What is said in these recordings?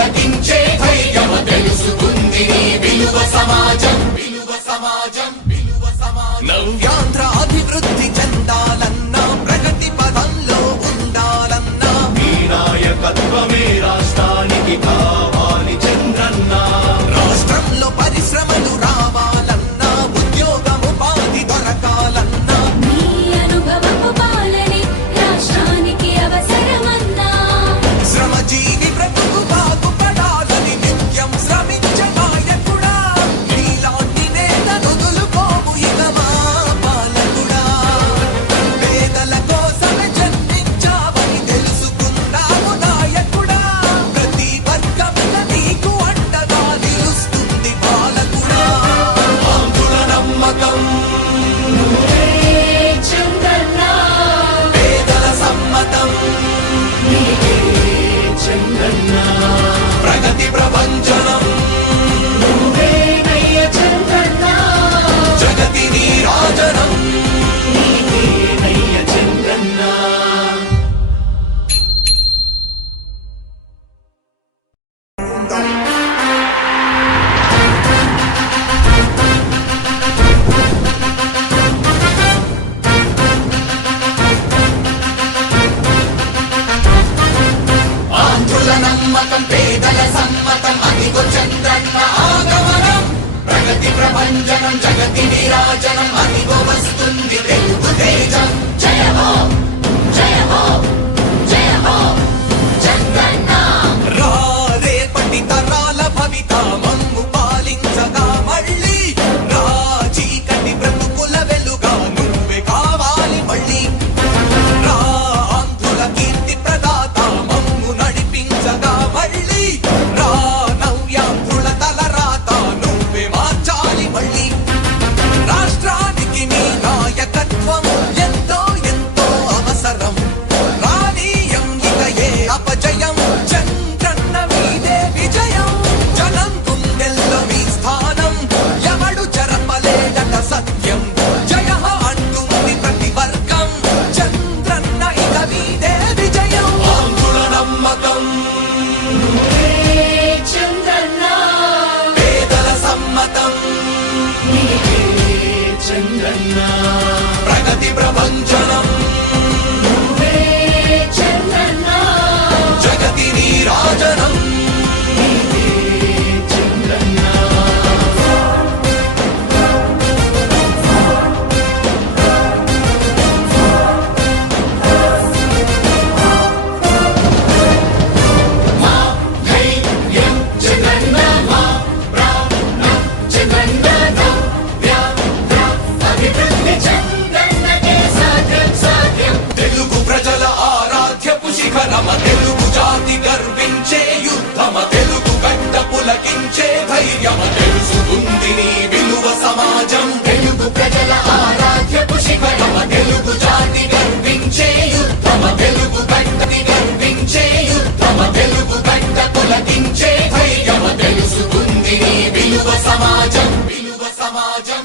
latinche సమాజం తెలుగు ప్రజల ఆరాధ్యపు శిఖరం తెలుగు జాతి గర్వించే యుద్ధమ తెలుగు గంటని గర్వించే యుద్ధమ తెలుగు గంట తొలగించే ధైర్యమ తెలుసుకుంది నీ విలువ సమాజం విలువ సమాజం.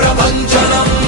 प्रवञ्चनम्